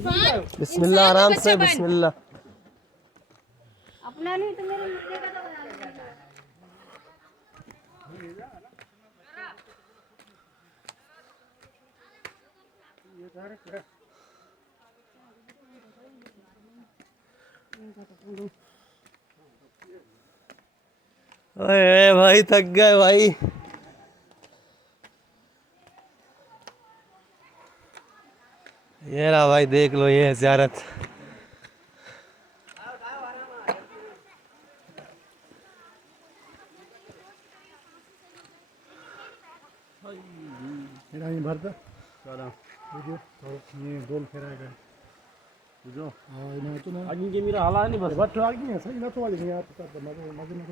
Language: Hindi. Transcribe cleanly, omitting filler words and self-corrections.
बिस्मिल्लाह, आराम से, बिस्मिल्लाह। अपना नहीं तो मेरे मुर्गे का तो बना लीजिए। ओए भाई, थक गए भाई। ये रहा भाई, देख लो, ये है ज़ियारत। ये भरता वीडियो ये गोल फेराएगा जो हां इना तो ना आगे के मेरा हाला नहीं बस बट आगे है सही ना तो आगे यार तो मजे मजे नहीं